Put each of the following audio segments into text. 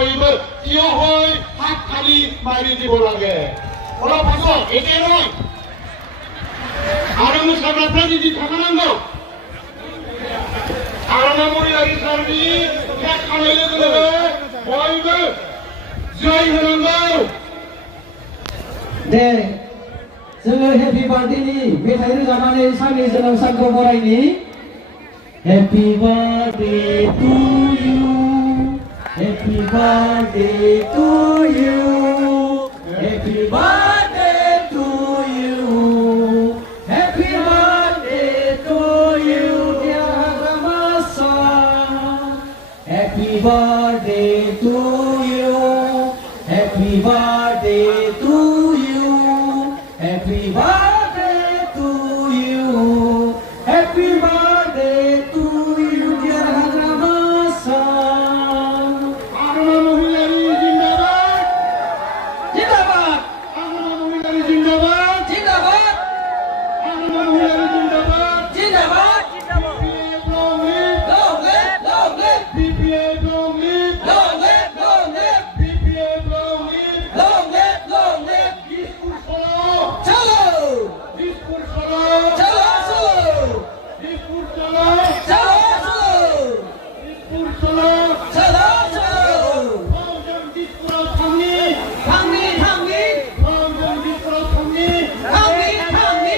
বহিব থিয় হৈ হাত খালি মাৰি দিব লাগে অলপ পাছত একে নহয় আৰু মোসাফাৰফোৰা যদি থকা নাংগौ आरना महिलारि सारनि खानाय लोगो लोगो बयबो जय होनांगौ दे जोङो हेपि बार्थडेनि मेथाइ रोजाबनानै साननि जोनोम सानखौ बरायनि happy birthday to you happy birthday to you happy birthday to you happy birthday to you Happy birthday to you. Happy birthday to you. Happy birthday to you. Happy birthday to you, dear Hagramasa. Arna Mohilari Jindabad. Jindabad. Arna Mohilari Jindabad. Jindabad. Arna Mohilari Jindabad. Jindabad. BPA long live. Long live, long live. BPA long live. Long live, long live. Diskur solo. Chalo. Diskur solo. Chalo, chalo. Diskur solo. Chalo, chalo. Diskur solo. Chalo, chalo. Fauzan Diskur Thamni. Thamni, thamni. Fauzan Diskur Thamni. Thamni, thamni.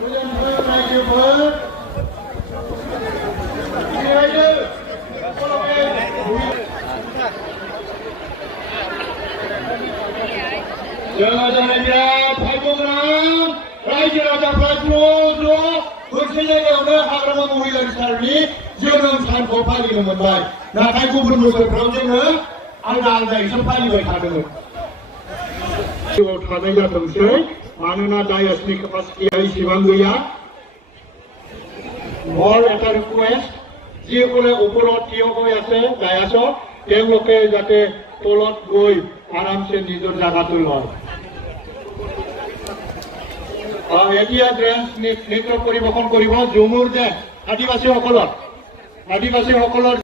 William Boy, Raja Boy. Raja. Jangan-jangan Bhagogram, Raja-Raja ज' मोनसे जायगायावनो हाग्रामा महिलारि सारनि जोनोम सानखौ फालिनो मोनबाय नाथाय गुबुन बोसोरफ्राव जोङो आलदा आलदायैसो फालिबाय थादोंमोन जिउआव थानाय जाथोंसै मानोना डायासनि केपासिटिया इसेबां गैया মোৰ এটা ৰিকুৱেষ্ট যিসকলে ওপৰত থিয় হৈ আছে ডায়াছত তেওঁলোকে যাতে তলত গৈ আৰামছে নিজৰ জাগাটো লয় এতিয়া ড্ৰেছ নৃত্য পৰিৱেশন কৰিব ঝুমুৰ ডেন্স আদিবাসীসকলৰ